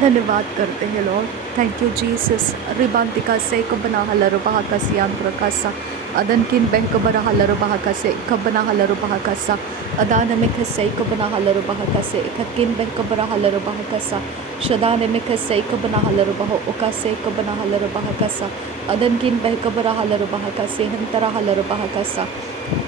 धन्यवाद करते हैं लॉर्ड। Thank you Jesus. रिबांतिका से कबना हलर बहा का सियांत्र कासा अदन किन बह कबरा हलर बहा का से कबना हलर बहा का सा अदान में खसे कबना हलर बहा का से किन बह कबरा हलर बहा का सा शदान में खसे कबना हलर बहो ओका से कबना हलर बहा का सा अदन किन बह कबरा हलर बहा का से हंतरा हलर बहा का सा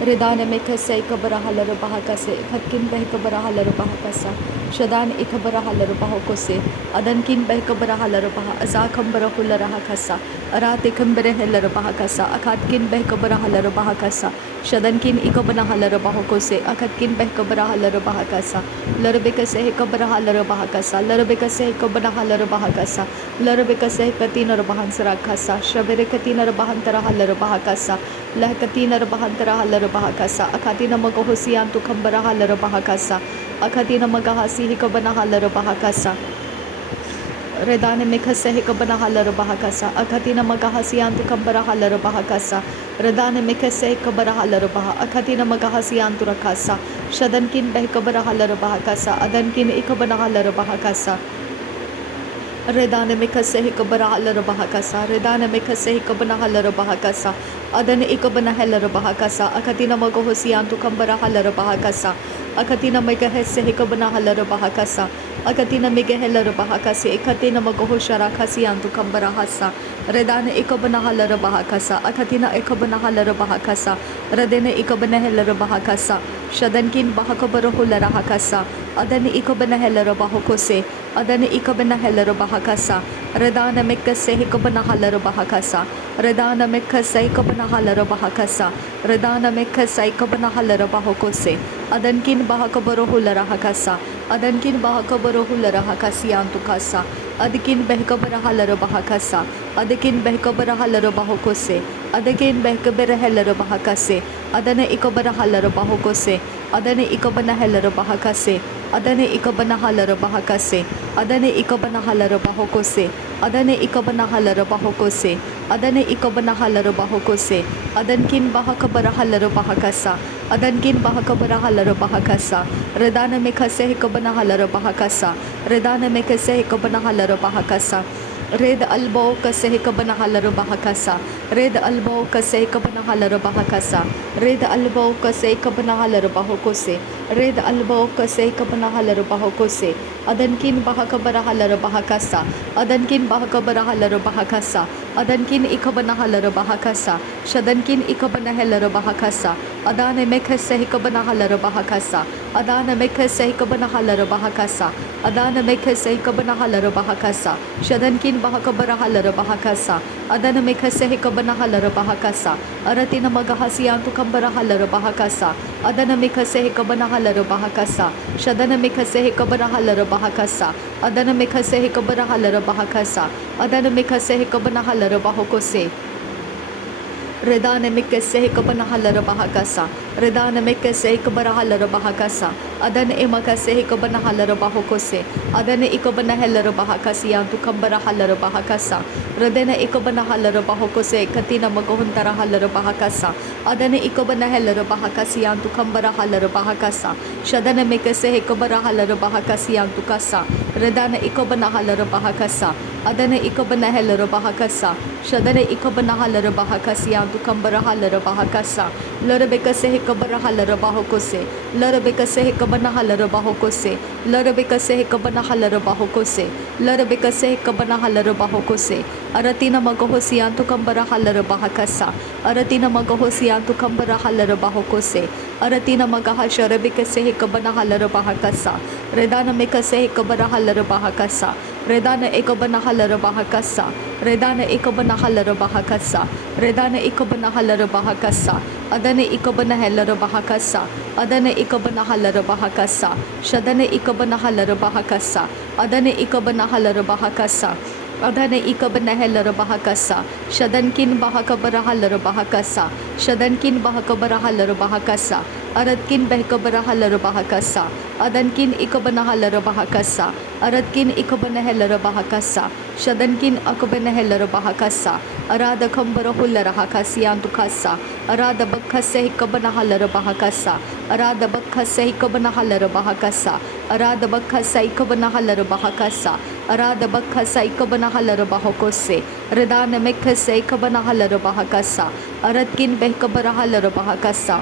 रिदान में खसे कबरा हलर बहा का से किन बह कबरा हलर बहा का सा शदान इकबरा हलर बहो को से अदन किन बह कबरा हलर बहा अजा खम्बर हुल रहा खसा अरात खम्बरे हलर बहा कसा अखात किन बह कबरा हलर बहा कसा शदन किन इकबना हलर बहो को से अखत किन बह कबरा हलर बहा कसा लरबे कसे कबरा हलर बहा कसा लरबे कसे कबना हलर बहा कसा लरबे कसे कतीनर बहंसरा खसा शबेरे कतीनर बहंतरा हलर बहा कसा लह कतीनर बहंतरा हलर बहा कसा अखाती नमक होसियान तु खम्बरा हलर बहा कसा अखाती नमक हासी हिकबना हलर बहा कसा रेदान में खसे हिकबना हलर बहा कसा अखती नमक हसियांत खम्बरा हलर बहा कसा रेदान में खसे हिकबरा हलर बहा अखती नमक हसियांत रखासा शदन किन बह कबरा हलर बहा कसा अदन किन इकबना हलर बहा कसा रेदान में खसे हिकबरा हलर बहा कसा रेदान में खसे हिकबना हलर बहा कसा अदन इकबना हलर बहा कसा अखती नमक होसियांत खम्बरा हलर बहा कसा अखती नमक हसे हिकबना हलर बहा कसा अखती नमक हलर बहा कसे अखती नमक हो शरा खसियांत खम्बरा हसा रेदान इकबना हलर बहा कसा अखती न इकबना हलर बहा कसा रदेन इकबना हलर बहा कसा शदन किन बहा कबर हुल रहा कसा अदन इकबना हलर बहा कोसे अदन इकबना हलर बहा कसा रेदान में कसे हिकबना हलर बहा कसा रेदान में खसे हिकबना हलर बहा कसा रेदान में खसे हिकबना हलर बहा कोसे अदन किन बहा कबर हुल रहा कसा अदन किन बहा कबर हुल रहा कसियांत कसा अदकिन बहकबर हलर बहा कसा अदकिन बहकबर हलर बहो कोसे अदकिन बहकबर हलर बहा कसे अदन इकबर हलर बहो कोसे अदन इकबना हलर बहा कसे अदन इकबना हलर बहा कसे अदन इकबना हलर बहो कोसे अदन इकबना हलर बहो कोसे अदन इकबना हलर बहो कोसे अदन किन बहा कबर हलर बहा कसा अदन किन बहा कबर हलर बहा कसा रेदान में खसे हिकबना हलर बहा कसा रेदान में खसे हिकबना हलर बहा कसा रेद अल्बो कसे हिकबना हलर बहा कसा रेद अल्बो कसे हिकबना हलर बहा कसा रेद अल्बो कसे हिकबना हलर बहो कोसे रेद अल्बो कसे हिकबना हलर बहो कोसे अदन किन बहा कबर हलर बहा कसा अदन किन बहा कबर हलर बहा कसा अदन किन इकबना हलर बहा कसा शदन किन इकबना हलर बहा कसा अदान में खसे हिकबना हलर बहा कसा अदान में खसे हिकबना हलर बहा कसा अदान में खसे हिकबना हलर बहा कसा शदन किन बहा कबर हलर बहा कसा अदन में खसे हिकबना हलर बहा कसा अरतिन मग हसियांत खम्बर हलर बहा कसा अदन में खसे हिकबना हलर बहा कसा शदन में खसे हिकबना हलर बहा कसा अदन में खसे हिकबना हलर बहा कसा अदन में खसे हिकबना हलर बहो कोसे रेदान में कैसे हिकबना हलर बहा कसा रेदान में कैसे हिकबरा हलर बहा कसा अदन एम कैसे हिकबना हलर बहो कोसे अदन इकबना हलर बहा कसियांत खम्बरा हलर बहा कसा रदन इकबना हलर बहो कोसे कतीन मगहुंतरा हलर बहा कसा अदन इकबना हलर बहा कसियांत खम्बरा हलर बहा कसा शदन में कैसे हिकबरा हलर बहा कसियांत कसा रेदान इकबना हलर बहा कसा अदन इकबना हलर बहा कसा शदन इकबना हलर बहा कसियांत खम्बरा हलर बहा कसा लरबे कसे हिकबरा हलर बहो कोसे लरबे कसे हिकबना हलर बहो कोसे लरबे कसे हिकबना हलर बहो कोसे लरबे कसे हिकबना हलर बहो कोसे अरतिन मग होसियांत खम्बरा हलर बहा कसा अरतिन मग होसियांत खम्बरा हलर बहो कोसे अरतिन मग हशरबे कसे हिकबना हलर बहा कसा रेदान में कसे हिकबरा हलर बहा कसा रेदान इकबना हलर बहा कसा रेदान इकबना हलर बहा कसा रेदान इकबना हलर बहा कसा अदन इकबना हलर बहा कसा अदन इकबना हलर बहा कसा शदन इकबना हलर बहा कसा अदन इकबना हलर बहा कसा अदन इकबना हलर बहा कसा शदन किन बहा कबर हलर बहा कसा शदन किन बहा कबर हलर बहा कसा Aratkin behkabara halarabahakasa. Adankin ikabana halarabahakasa. Aratkin ikabana halarabahakasa. Shadankin akabana halarabahakasa. Arada kambara hularahakasiyantukasa. Arada bakkase hikabana halarabahakasa. Arada bakkase hikabana halarabahakasa. Arada bakkase ikabana halarabahakasa. Arada bakkase ikabana halarabahakose. Redana mekkase ikabana halarabahakasa. Aratkin behkabara halarabahakasa.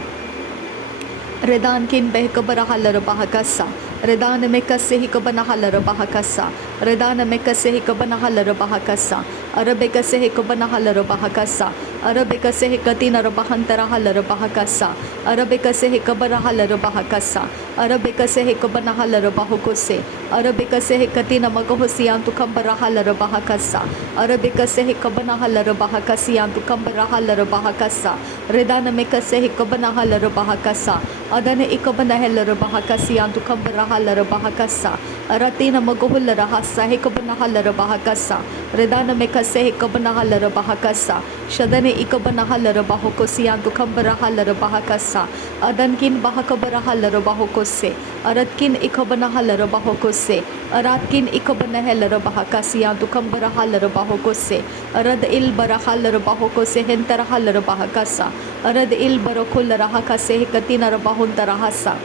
Redankin behkabara halarabahakasa. Redana mekase hikabana halarabahakasa. Redana mekase hikabana halarabahakasa. Arabekase hikabana halarabahakasa. Arabekase hikatina rabahantara halarabahakasa. Arabekase hikabara halarabahakasa. Arabekase hikabana halarabahukose. Arabekase hikatina magahosiyantu kambara halarabahakasa. Arabekase hikabana halarabahakasiyantu kambara halarabahakasa. Redana mekase hikabana halarabahakasa. Adana ikabana halarabahakasiyantu kambara halarabahakasa. Aratina magahularahasa hikabana halarabahakasa. Redana mekase hikabana halarabahakasa. Shadane ikabana halarabahukosiyantu kambara halarabahakasa. Adankin bahakabara halarabahukose. Aratkin ikabana halarabahukose. Aratkin ikabana halarabahakasiyantu kambara halarabahukose. Arad ilbara halarabahukose hentara halarabahakasa. Arad ilbara kularahakase hikatina rabahuntarahasa.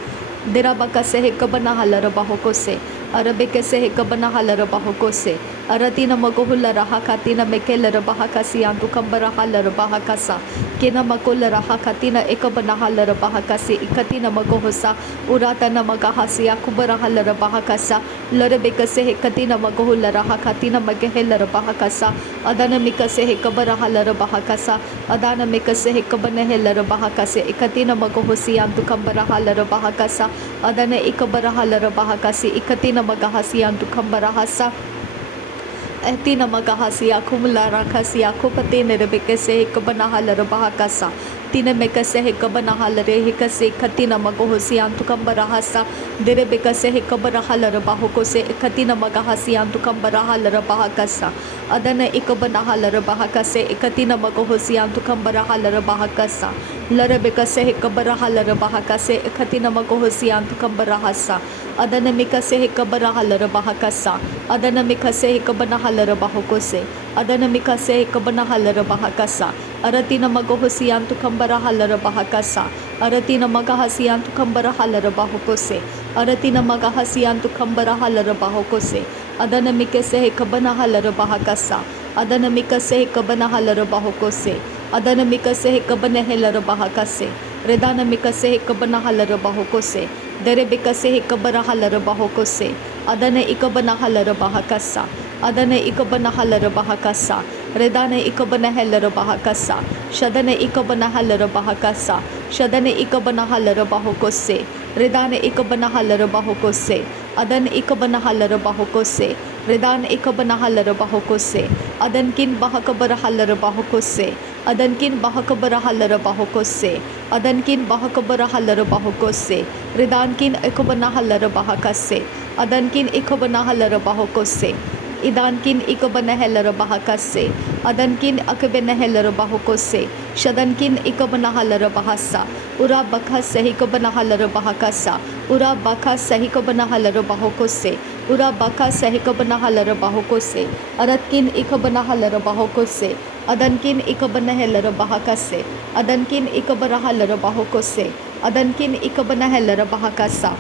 Dirabakase hikabana halarabahukose. Arabekase hikabana halarabahukose. Aratina maguhularahakatina mekelarabahakasiyantu kambara halarabahakasa. Kina makularahakatina ikabana halarabahakasi ikatina maguhusa. Uratana magahasiya kubara halarabahakasa. Larabekase hikatina maguhularahakatina magehelarabahakasa. Adana mikase hikabara halarabahakasa. Adana mikase hikabana helarabahakase ikatina maguhusiyantu kambara halarabahakasa. Adana ikabara halarabahakasi ikatina magahasiyantu kambara hasa. Ehtina magahasiya kumulara kasiya kupati nirebekase hikabana halarabahakasa. Tina mekase hikabana halare hikase katina magohosiyantu kambara hasa. Direbekase hikabara halarabahukose ikatina magahasiyantu kambara halarabahakasa. Adana ikabana halarabahakase ikatina magohosiyantu kambara halarabahakasa. Larebekase hikabara halarabahakase ikatina magohosiyantu kambara hasa. Adana mikase hikabara halarabahakasa. Adana mikase hikabana halarabahukose. Adana mikase hikabana halarabahakasa. Aratina magohosiyantu kambara halarabahakasa. Aratina magahasiyantu kambara halarabahukose. Aratina magahasiyantu kambara halarabahukose. Adana mikase hikabana halarabahakasa. Adana mikase hikabana halarabahukose. Adana mikase hikabana halarabahakase. Redana mikase hikabana halarabahukose. Dere bikase hikabara halarabahukose. Adana ikabana halarabahakasa. Adana ikabana halarabahakasa. Redana ikabana halarabahakasa. Shadana ikabana halarabahakasa. Shadana ikabana halarabahukose. Redana ikabana halarabahukose. Adana ikabana halarabahukose. Redana ikabana halarabahukose. Adankin bahakabara halarabahukose. Adankin bahakabara halarabahukose. Adankin bahakabara halarabahukose. Redankin ikabana halarabahakase. Adankin ikabana halarabahukose. Idankin ikabana halarabahakase. Adankin akabana halarabahukose. Shadankin ikabana halarabahasa. Ura bakhasa hikabana halarabahakasa. Ura bakhasa hikabana halarabahukose. Ura bakhasa hikabana halarabahukose. Aratkin ikabana halarabahukose. Adankin ikabana halarabahakase. Adankin ikabara halarabahukose. Adankin ikabana halarabahakasa.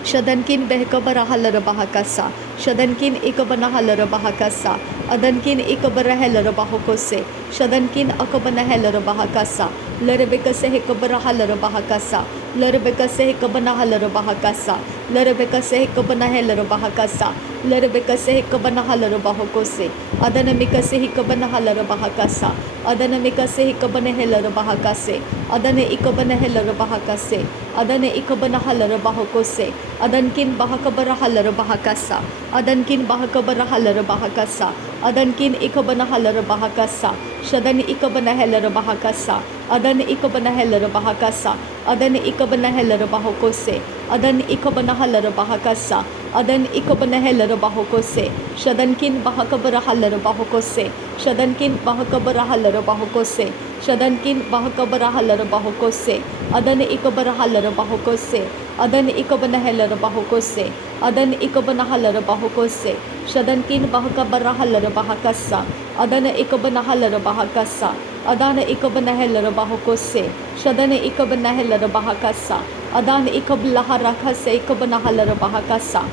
Shadankin behkabara halarabahakasa. Shadankin ikabana halarabahakasa. Adankin ikabara halarabahukose. Shadankin akabana halarabahakasa. Larebekase hikabara halarabahakasa. Larebekase hikabana halarabahakasa. Larebekase hikabana halarabahakasa. Larebekase hikabana halarabahukose. Adana mikase hikabana halarabahakasa. Adana mikase hikabana halarabahakase. Adana ikabana halarabahakase. Adana ikabana halarabahukose. Adankin bahakabara halarabahakasa. Adankin bahakabara halarabahakasa. Adankin ikabana halarabahakasa. Shadan ikabana halarabahakasa. Adan ikabana halarabahakasa. Adan ikabana halarabahukose. Adan ikabana halarabahakasa. Adan ikabana halarabahukose. Shadankin bahakabara halarabahukose. Shadankin bahakabara halarabahukose. Shadan kin bahakabara halar bahokose. Adan ikabara halar bahokose. Adan ikabana halar bahokose. Adan ikabana halar bahokose. Shadan kin bahakabara halar bahakasa. Adan ikabana halar bahakasa. Adana ikabana halar bahokose. Shadan ikabana halar bahakasa. Adan ikabla harakase ikabana halar bahakasa.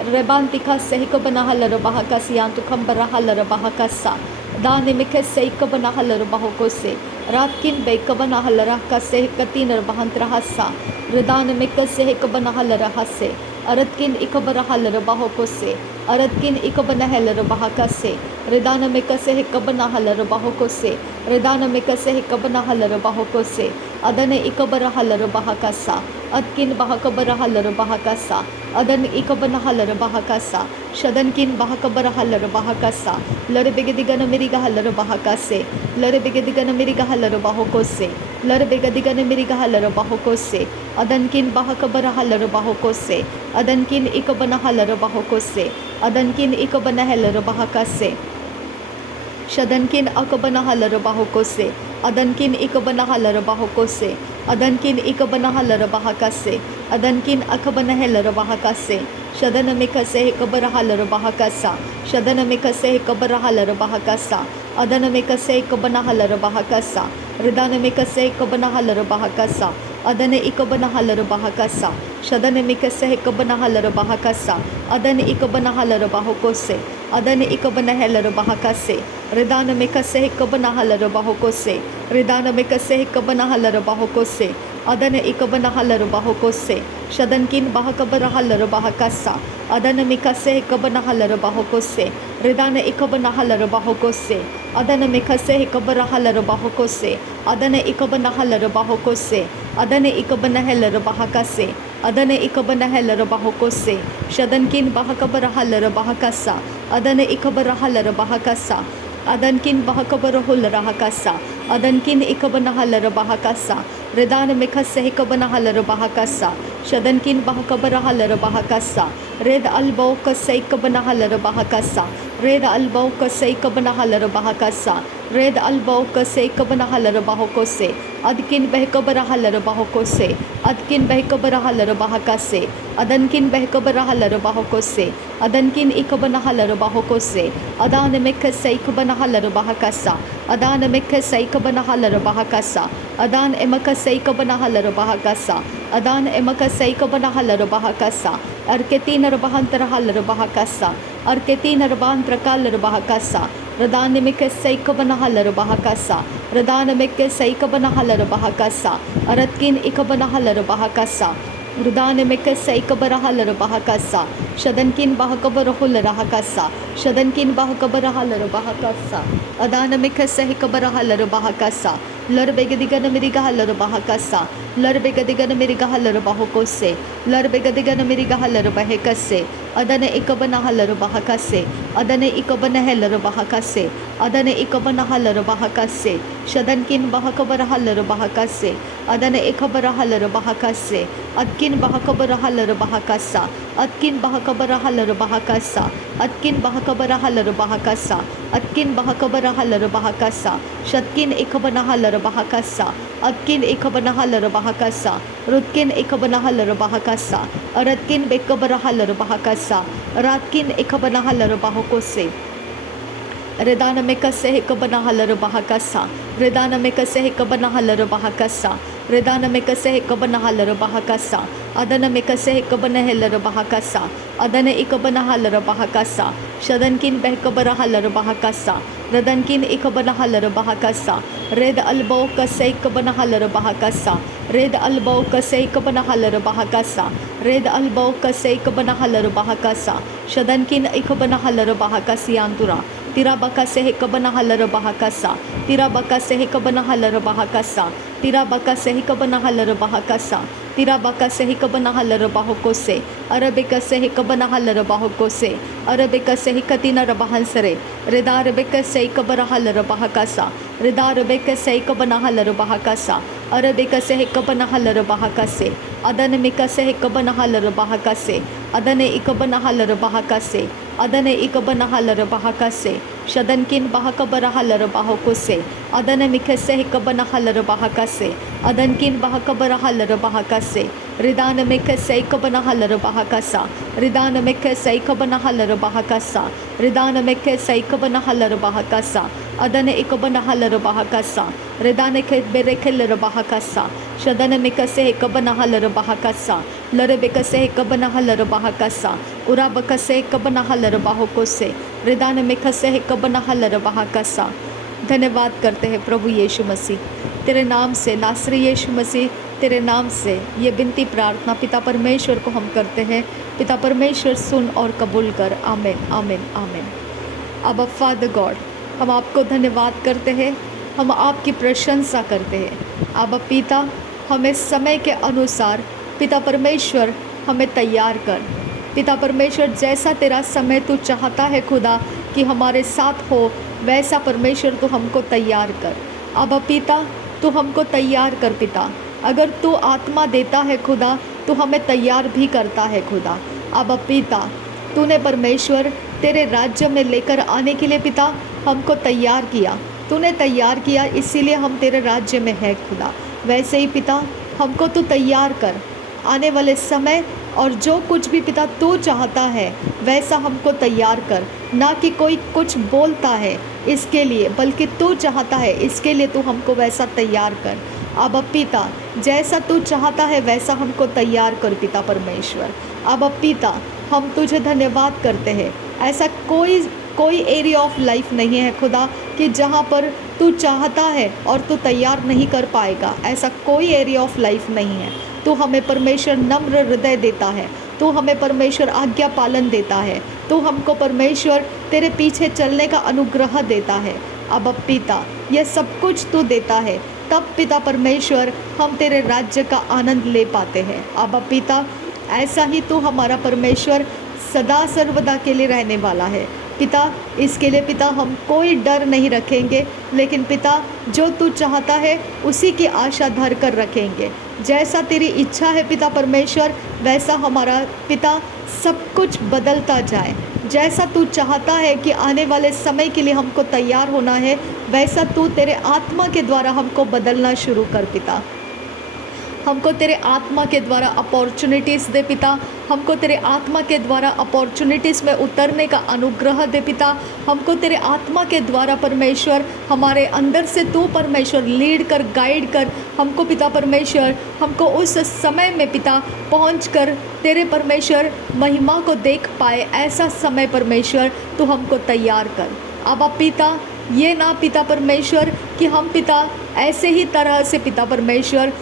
Rebantika sehikabana halar bahakasiyantu kambara halar bahakasa. Dane mikase ikabana halar bahokose. Ratkin bekabana halar kasehikatin bahantrahasa. Redane mikase ikabana halar hase. Aratkin ikabara halar bahokose. Aratkin ikabana halar bahakase. Redana mikase ikabana halar bahokose. Redana mikase ikabana halar bahokose. Adane ikabara halar bahakasa. Atkin bahakabara halar bahakasa. Adan ikabana halar bahakasa. Shadankin bahakabara halar bahakasa. Lare begadigana miriga halar bahakase. Lare begadigana miriga halar bahokose. Lare begadigana miriga halar bahokose. Adankin bahakabara halar bahokose. Adankin ikabana halar bahokose. Adankin ikabana halar bahakase. Shadankin akabana halar bahokose. Adankin ikabana halar bahokose. Adankin ikabana halar bahakase. Adankin akabana halar bahakase. Shadana mikase ikabara halar bahakasa. Shadana mikase ikabara halar bahakasa. Adana mikase ikabana halar bahakasa. Ridana mikase ikabana halar bahakasa. Adana ikabana halar bahakasa. Shadana mikase ikabana halar bahakasa. Adana ikabana halar bahokose. Adana ikabana halar bahakase. Ridana mikase ikabana halar bahokose. Ridana mikase ikabana halar bahokose. Adana ikabana halar bahokose. Shadankin bahakabara halar bahakasa. Adana mikase ikabana halar bahokose. Ridana ikabana halar bahokose. Adana mikase ikabara halar bahokose. Adana ikabana halar bahokose. Adana ikabana halar bahakase. Adana ikabana halar bahokose. Shadankin bahakabara halar bahakasa. Adana ikabara halar bahakasa. Adankin bahakabara halar bahakasa. Adankin ikabana halar bahakasa. Redana mikase ikabana halar bahakasa. Shadankin bahakabara halar bahakasa. Red albo kase ikabana halar bahakasa. Red albo kase ikabana halar bahakasa. Red albo kase ikabana halar bahokose. Adkin behkabara halar bahokose. Adkin behkabara halar bahakase. Adankin behkabara halar bahokose. Adankin ikabana halar bahokose. Adana mikase ikabana halar bahakasa. Adana mikase ikabana halar bahakasa. Adan emakase ikabana halar bahakasa. Adan emakase ikabana halar bahakasa. Arketina bahantara halar bahakasa. Arketina bahantra kalar bahakasa. Radana mikase ikabana halar bahakasa. Radana mikase ikabana halar bahakasa. Aratkin ikabana halar bahakasa. Rudana mikase ikabara halar bahakasa. Shadankin bahakabara halar bahakasa. Shadankin bahakabara halar bahakasa. Adana mikase ikabara halar bahakasa. Lar begadigana miriga halar bahakasa. Lar begadigana miriga halar bahokose. Lar begadigana miriga halar bahekase. Adana ikabana halar bahakase. Adana ikabana halar bahakase. Adana ikabana halar bahakase. Shadankin bahakabara halar bahakase. Adana ikabara halar bahakase. Adkin bahakabara halar bahakasa. Adkin bahakabara halar bahakasa. Adkin bahakabara halar bahakasa. Adkin bahakabara halar bahakasa. Shatkin ikabana halar bahakasa. Adkin ikabana halar bahakasa. Rutkin ikabana halar bahakasa. Aratkin bekabara halar bahakasa. Ratkin ikabana halar bahokose. Redana mikase ikabana halar bahakasa. Redana mikase ikabana halar bahakasa. Redana mikase ikabana halar bahakasa. Adana mikase ikabana halar bahakasa. Adana ikabana halar bahakasa. Shadankin behkabara halar bahakasa. Radankin ikabana halar bahakasa. Red albo kase ikabana halar bahakasa. Red albo kase ikabana halar bahakasa. Red albo kase ikabana halar bahakasa. Shadankin ikabana halar bahakasiyantura. Tira bakase ikabana halar bahakasa. Tira bakase ikabana halar bahakasa. Tira bakase ikabana halar bahakasa. Tira bakase ikabana halar bahokose. Arabikase ikabana halar bahokose. Arabikase ikatina rabahansare. Reda arabikase ikabara halar bahakasa. Reda arabikase ikabana halar bahakasa. Arabikase ikabana halar bahakase. Adana mikase ikabana halar bahakase. Adana ikabana halar bahakase. Adana ikabana halar bahakase. शदनकिन बहकबर हलर बाहको से अदन मिख से हिकबन huller बाहका से अदनकिन बहकबर huller बाहका से रिदान मिख से कबन हलर बाहका सा रिदान मिख से कबन हलर बाहका सा रिदान मिख से कबन हलर बाहका सा अदन इकबन हलर बाहका सा रिदान के बेरे खलर बाहका सा शदन मिख से हिकबन हलर बाहका सा लर बिक से हिकबन हलर बाहका सा उरा बक से हिकबन हलर बाहको से रिदान मिख से हिकबन हलर बाहका सा। धन्यवाद करते हैं प्रभु यीशु मसीह, तेरे नाम से, नासरी यीशु मसीह, तेरे नाम से ये विनती प्रार्थना पिता परमेश्वर को हम करते हैं। पिता परमेश्वर सुन और कबूल कर। आमीन आमीन आमीन। अब फादर गॉड, हम आपको धन्यवाद करते हैं, हम आपकी प्रशंसा करते हैं। अब पिता, हमें समय के अनुसार पिता परमेश्वर हमें तैयार कर। पिता परमेश्वर, जैसा तेरा समय तू चाहता है खुदा कि हमारे साथ हो, वैसा परमेश्वर तू हमको तैयार कर। अब पिता, तू हमको तैयार कर पिता। अगर तू आत्मा देता है खुदा, तू हमें तैयार भी करता है खुदा। अब पिता, तूने परमेश्वर तेरे राज्य में लेकर आने के लिए पिता हमको तैयार किया, तूने तैयार किया, इसीलिए हम तेरे राज्य में है खुदा। वैसे ही पिता हमको तू तैयार कर आने वाले समय, और जो कुछ भी पिता तू चाहता है वैसा हमको तैयार कर। ना कि कोई कुछ बोलता है इसके लिए, बल्कि तू चाहता है इसके लिए तू हमको वैसा तैयार कर। अब पिता, जैसा तू चाहता है वैसा हमको तैयार कर पिता परमेश्वर। अब पिता, हम तुझे धन्यवाद करते हैं। ऐसा कोई एरिया ऑफ लाइफ नहीं है खुदा कि जहाँ पर तू चाहता है और तू तैयार नहीं कर पाएगा। ऐसा कोई एरिया ऑफ लाइफ नहीं है। तू हमें परमेश्वर नम्र हृदय देता है, तू हमें परमेश्वर आज्ञा पालन देता है, तू हमको परमेश्वर तेरे पीछे चलने का अनुग्रह देता है। अब पिता, ये सब कुछ तू देता है, तब पिता परमेश्वर हम तेरे राज्य का आनंद ले पाते हैं। अब पिता, ऐसा ही तू हमारा परमेश्वर सदा सर्वदा के लिए रहने वाला है पिता। इसके लिए पिता हम कोई डर नहीं रखेंगे, लेकिन पिता जो तू चाहता है उसी की आशा धर कर रखेंगे। जैसा तेरी इच्छा है पिता परमेश्वर, वैसा हमारा पिता सब कुछ बदलता जाए। जैसा तू चाहता है कि आने वाले समय के लिए हमको तैयार होना है, वैसा तू तेरे आत्मा के द्वारा हमको बदलना शुरू कर पिता। हमको तेरे आत्मा के द्वारा अपॉर्चुनिटीज़ दे पिता। हमको तेरे आत्मा के द्वारा अपॉर्चुनिटीज़ में उतरने का अनुग्रह दे पिता। हमको तेरे आत्मा के द्वारा परमेश्वर हमारे अंदर से तू परमेश्वर लीड कर, गाइड कर हमको पिता परमेश्वर। हमको उस समय में पिता पहुँच कर तेरे परमेश्वर महिमा को देख पाए, ऐसा समय परमेश्वर तू हमको तैयार कर। अब पिता, ये ना पिता परमेश्वर कि हम पिता ऐसे ही तरह से पिता परमेश्वर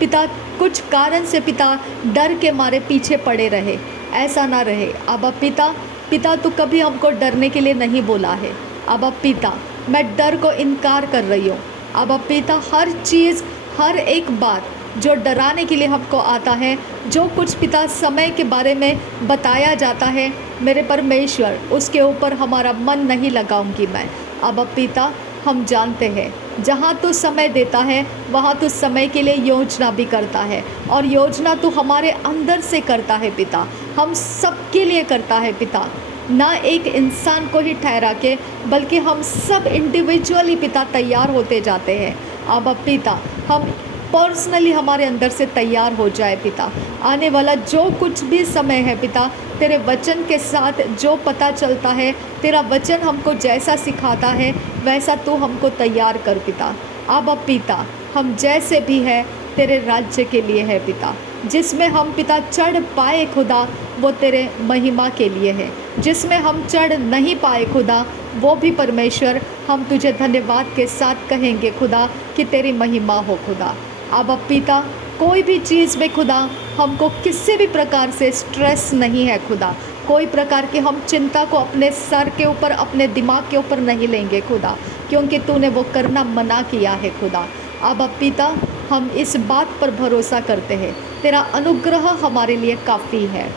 पिता कुछ कारण से पिता डर के मारे पीछे पड़े रहे, ऐसा ना रहे। अब पिता तू कभी हमको डरने के लिए नहीं बोला है। अब पिता, मैं डर को इनकार कर रही हूँ। अब पिता, हर चीज़, हर एक बात जो डराने के लिए हमको आता है, जो कुछ पिता समय के बारे में बताया जाता है, मेरे परमेश्वर उसके ऊपर हमारा मन नहीं लगाऊंगी मैं। अब पिता, हम जानते हैं जहाँ तू समय देता है वहाँ तू समय के लिए योजना भी करता है, और योजना तू हमारे अंदर से करता है पिता। हम सब के लिए करता है पिता, ना एक इंसान को ही ठहरा के, बल्कि हम सब इंडिविजुअली पिता तैयार होते जाते हैं। अब पिता, हम पर्सनली हमारे अंदर से तैयार हो जाए पिता। आने वाला जो कुछ भी समय है पिता, तेरे वचन के साथ जो पता चलता है, तेरा वचन हमको जैसा सिखाता है वैसा तू हमको तैयार कर पिता। अब पिता, हम जैसे भी है तेरे राज्य के लिए है पिता। जिसमें हम पिता चढ़ पाए खुदा, वो तेरे महिमा के लिए है। जिसमें हम चढ़ नहीं पाए खुदा, वो भी परमेश्वर हम तुझे धन्यवाद के साथ कहेंगे खुदा कि तेरी महिमा हो खुदा। अब पिता, कोई भी चीज़ में खुदा हमको किसी भी प्रकार से स्ट्रेस नहीं है खुदा। कोई प्रकार की हम चिंता को अपने सर के ऊपर, अपने दिमाग के ऊपर नहीं लेंगे खुदा, क्योंकि तूने वो करना मना किया है खुदा। अब पिता, हम इस बात पर भरोसा करते हैं, तेरा अनुग्रह हमारे लिए काफ़ी है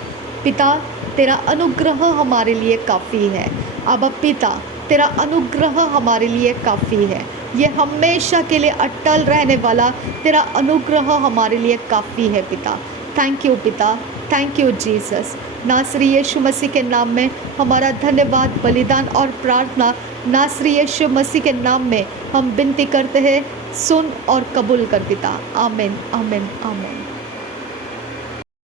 पिता। तेरा अनुग्रह हमारे लिए काफ़ी है। अब पिता, तेरा अनुग्रह हमारे लिए काफ़ी है। ये हमेशा के लिए अटल रहने वाला तेरा अनुग्रह हमारे लिए काफ़ी है पिता। थैंक यू पिता, थैंक यू जीसस। नासरी यीशु मसीह के नाम में हमारा धन्यवाद, बलिदान और प्रार्थना नासरी यीशु मसीह के नाम में हम विनती करते हैं, सुन और कबूल कर पिता। आमीन, आमीन, आमीन।